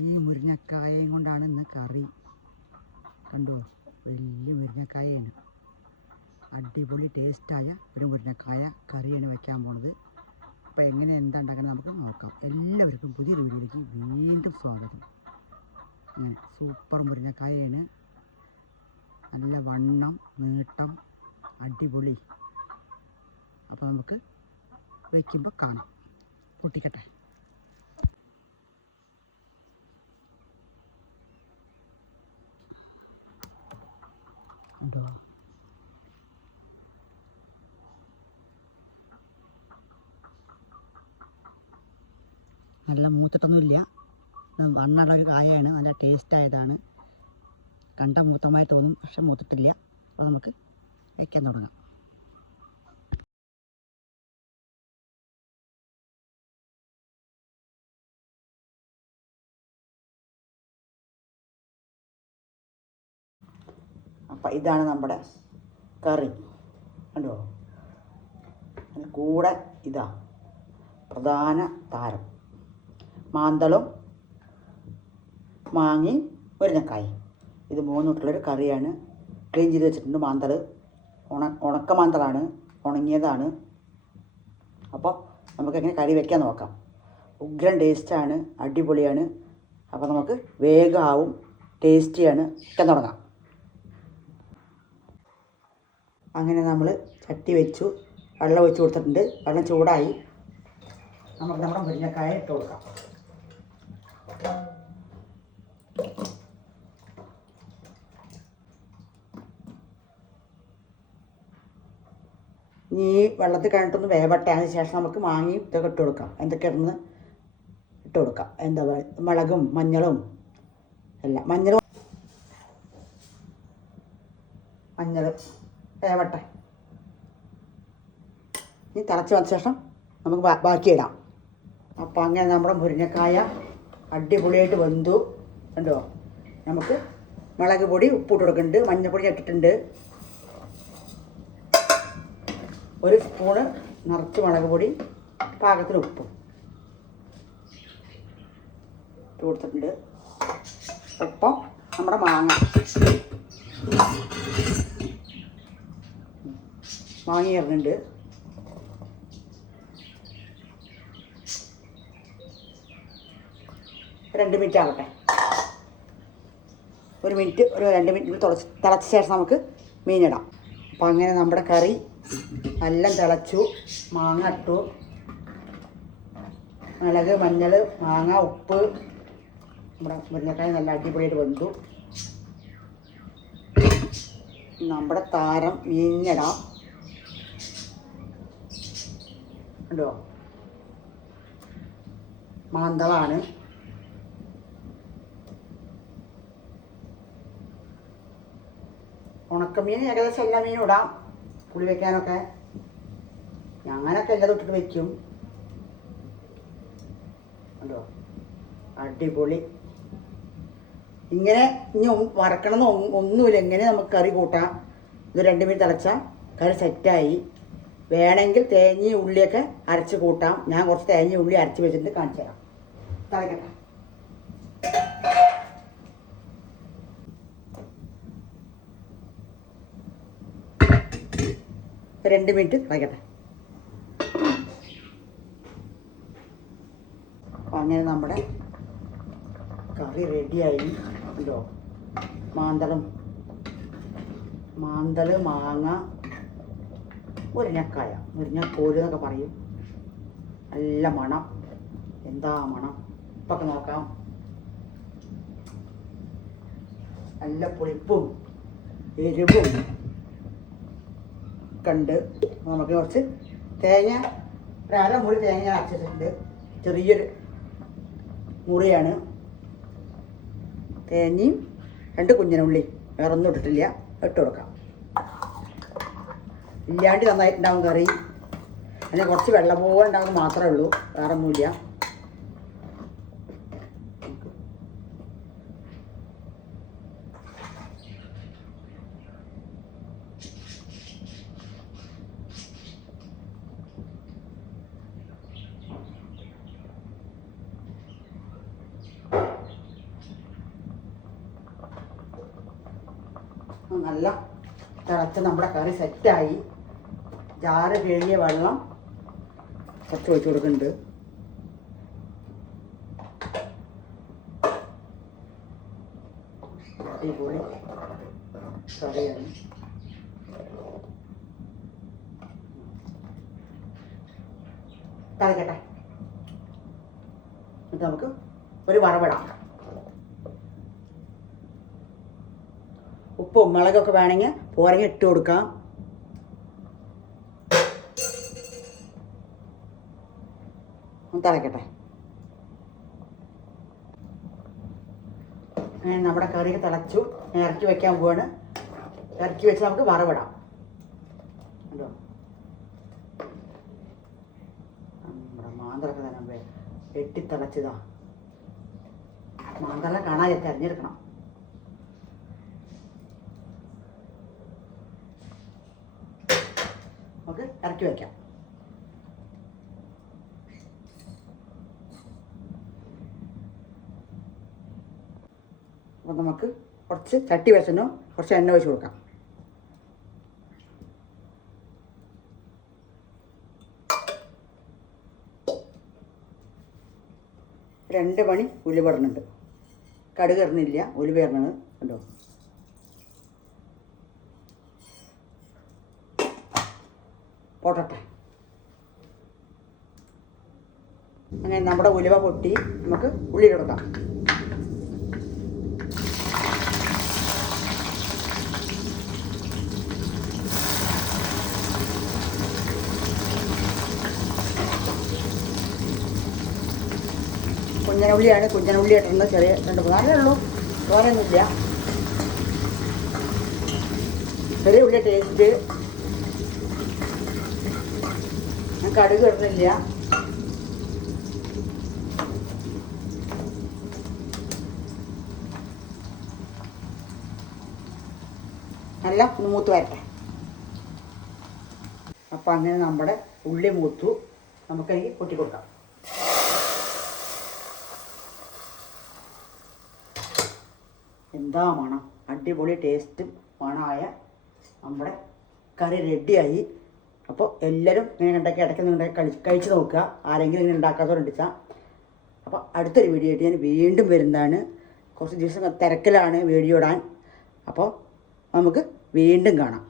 ഈ മുരിങ്ങക്കായയും കൊണ്ടാണ് ഇന്ന് കറി. കണ്ടോ, വലിയ മുരിങ്ങക്കായയാണ്. അടിപൊളി ടേസ്റ്റായ ഒരു മുരിങ്ങക്കായ കറിയാണ് വയ്ക്കാൻ പോകുന്നത്. അപ്പോൾ എങ്ങനെ എന്താ ഉണ്ടാക്കുന്നത് നമുക്ക് നോക്കാം. എല്ലാവർക്കും പുതിയൊരു വീഡിയോയിലേക്ക് വീണ്ടും സ്വാഗതം. അങ്ങനെ സൂപ്പർ മുരിങ്ങക്കായയാണ്. നല്ല വണ്ണം, നീട്ടം, അടിപൊളി. അപ്പോൾ നമുക്ക് വയ്ക്കുമ്പോൾ കാണാം. പൊട്ടിക്കട്ടെ. നല്ല മൂത്തിട്ടൊന്നുമില്ല. വണ്ണുള്ള ഒരു കായയാണ്. നല്ല ടേസ്റ്റായതാണ്. കണ്ട മൂത്തമായി തോന്നും, പക്ഷെ മൂത്തിട്ടില്ല. അപ്പോൾ നമുക്ക് വയ്ക്കാൻ തുടങ്ങാം. അപ്പം ഇതാണ് നമ്മുടെ കറി. കണ്ടോ, അതിന് കൂടെ ഇതാ പ്രധാന താരം മാന്തളും മാങ്ങയും മുരിങ്ങക്കായും. ഇത് മൂന്നിട്ടുള്ളൊരു കറിയാണ്. ക്ലീൻ ചെയ്ത് വെച്ചിട്ടുണ്ട്. മാന്തൾ ഉണക്ക മാന്തളാണ്, ഉണങ്ങിയതാണ്. അപ്പോൾ നമുക്കെങ്ങനെ കറി വയ്ക്കാൻ നോക്കാം. ഉഗ്രൻ ടേസ്റ്റാണ്, അടിപൊളിയാണ്. അപ്പോൾ നമുക്ക് വേഗമാവും, ടേസ്റ്റിയാണ്. വയ്ക്കാൻ തുടങ്ങാം. അങ്ങനെ നമ്മൾ ചട്ടി വെച്ചു, വെള്ളം ഒഴിച്ച് കൊടുത്തിട്ടുണ്ട്. വെള്ളം ചൂടായി. നമുക്ക് നമ്മുടെ മുരിങ്ങക്കായ ഇട്ട് കൊടുക്കാം. ഈ വെള്ളത്തിൽ കഴിഞ്ഞിട്ടൊന്ന് വേവട്ടെ. അതിന് ശേഷം നമുക്ക് മാങ്ങയും ഇതൊക്കെ ഇട്ട് കൊടുക്കാം. എന്തൊക്കെ ഇടുന്ന് ഇട്ട് കൊടുക്കാം. എന്താ മുളകും മഞ്ഞളും എല്ലാം. മഞ്ഞൾ വേവട്ടെ. ഇനി തിളച്ച് വന്ന ശേഷം നമുക്ക് ബാക്കിയിടാം. അപ്പോൾ അങ്ങനെ നമ്മുടെ മുരിങ്ങക്കായ അടിപൊളിയായിട്ട് വെന്തു. കണ്ടോ, നമുക്ക് മുളക് പൊടി ഉപ്പിട്ട് കൊടുക്കുന്നുണ്ട്, മഞ്ഞൾപ്പൊടി ഇട്ടിട്ടുണ്ട്. ഒരു സ്പൂണ് നിറച്ച് മുളക് പൊടി, പാകത്തിന് ഉപ്പും ഇട്ട് കൊടുത്തിട്ടുണ്ട്. ഒപ്പം നമ്മുടെ മാങ്ങ ഇടുന്നുണ്ട്. രണ്ട് മിനിറ്റ് ആവട്ടെ. ഒരു 2 മിനിറ്റ് തിളച്ച ശേഷം നമുക്ക് മീനിടാം. അപ്പോൾ അങ്ങനെ നമ്മുടെ കറി നല്ല തിളച്ചു. മാങ്ങ ഇട്ടു, മുളക്, മഞ്ഞൾ, മാങ്ങ, ഉപ്പ്. നമ്മുടെ മുരിങ്ങക്കായ നല്ല അടിപൊളിയായിട്ട് വെന്തു. നമ്മുടെ താരം മീനിടാം. കണ്ടോ, മാന്തളാണ്. ഉണക്കമീൻ ഏകദേശം എല്ലാ മീനും ഇടാം, പുളി വയ്ക്കാനൊക്കെ. ഞാനൊക്കെ എല്ലാം തൊട്ടിട്ട് വയ്ക്കും. കണ്ടോ, അടിപൊളി. ഇങ്ങനെ ഇനി വറക്കണമെന്ന് ഒന്നുമില്ല. ഇങ്ങനെ നമുക്ക് കറി കൂട്ടാം. ഇത് 2 മിനിറ്റ് തിളച്ചാൽ കറി സെറ്റായി. വേണമെങ്കിൽ തേങ്ങയും ഉള്ളിയൊക്കെ അരച്ച് കൂട്ടാം. ഞാൻ കുറച്ച് തേങ്ങയും ഉള്ളി അരച്ച് വെച്ചിട്ട് കാണിച്ചു തരാം. തിളക്കട്ടെ. 2 മിനിറ്റ് തിളക്കട്ടെ. അപ്പം അങ്ങനെ നമ്മുടെ കറി റെഡിയായി. ഉണ്ടോ, മാന്തൾ, മാങ്ങ, മുരിങ്ങക്കോല് എന്നൊക്കെ പറയും. നല്ല മണം. എന്താ മണം! ഇപ്പൊക്കെ നോക്കാം. നല്ല പുളിപ്പും എരിവും കണ്ട് നമുക്ക് കുറച്ച് തേങ്ങ, ഒരു അരമുറി തേങ്ങ അരച്ചിട്ടുണ്ട്. ചെറിയൊരു മുറിയാണ്. തേങ്ങയും 2 കുഞ്ഞിനുള്ളി, വേറെ ഒന്നും ഇട്ടിട്ടില്ല. ഇട്ട് കൊടുക്കാം. ഇല്ലാണ്ട് നന്നായിട്ടുണ്ടാവും കറി. അതിന് കുറച്ച് വെള്ളം പോലെ ഉണ്ടാകുന്നത് മാത്രമേ ഉള്ളൂ, വേറെ ഒന്നുമില്ല. നല്ല തിളച്ച് നമ്മുടെ കറി സെറ്റായി. ജാറ് കഴുകിയ വെള്ളം കുറച്ച് ഒഴിച്ച് കൊടുക്കുന്നുണ്ട്. അടിപൊളി കറിയാണ്. തിളക്കട്ടെ. എന്നിട്ട് നമുക്ക് ഒരു വറവിടാം. ഉപ്പും മുളകൊക്കെ വേണമെങ്കിൽ പോരങ്ങ ഇട്ട് കൊടുക്കാം. തിളക്കട്ടെ. അങ്ങനെ നമ്മുടെ കറിയൊക്കെ തിളച്ചു. ഇറക്കി വെക്കാൻ പോവാണ്. ഇറക്കി വെച്ച് നമുക്ക് വറവിടാം. കണ്ടോ, നമ്മുടെ മാന്തളൊക്കെ തന്നെ വെട്ടിത്തിളച്ചതാ. മാന്തള കാണാതെ തിരഞ്ഞെടുക്കണം. നമുക്ക് ഇറക്കി വയ്ക്കാം. അപ്പം നമുക്ക് കുറച്ച് ചട്ടി വെച്ചോ കുറച്ച് എണ്ണ ഒഴിച്ച് കൊടുക്കാം. രണ്ട് മണി ഉലുവ ഇടുന്നുണ്ട്. കടുക് ഇടുന്നില്ല, ഉലുവ ഇടുന്നത് കണ്ടോ. പൊട്ടട്ടെ. അങ്ങനെ നമ്മുടെ ഉലുവ പൊട്ടി. നമുക്ക് ഉള്ളി കൊടുക്കാം. കുഞ്ഞനുള്ളിയാണ്. കുഞ്ഞനുള്ളി ഇട്ടിട്ടുണ്ട്. ചെറിയ 2-3 ഉള്ളൂ, തോനൊന്നുമില്ല. ചെറിയ ഉള്ളിയ ടേസ്റ്റ്. ഞാൻ കടുക് ഇടുന്നില്ല. നല്ല മൂത്ത് വരട്ടെ. അപ്പം അങ്ങനെ നമ്മുടെ ഉള്ളി മൂത്തു. നമുക്കതിലേക്ക് പൊട്ടിക്കൊടുക്കാം. എന്താ മണം! അടിപൊളി ടേസ്റ്റും മണമായ നമ്മുടെ കറി റെഡിയായി. അപ്പോൾ എല്ലാവരും ഇങ്ങനെ ഉണ്ടാക്കി ഇടയ്ക്ക് കഴിച്ച് നോക്കുക. ആരെങ്കിലും ഇങ്ങനെ ഉണ്ടാക്കാത്തവരുണ്ടിച്ചാൽ. അപ്പോൾ അടുത്തൊരു വീഡിയോ ആയിട്ട് ഞാൻ വീണ്ടും വരുന്നതാണ്. കുറച്ച് ദിവസം തിരക്കിലാണ് വീഡിയോ ഇടാൻ. അപ്പോൾ നമുക്ക് വീണ്ടും കാണാം.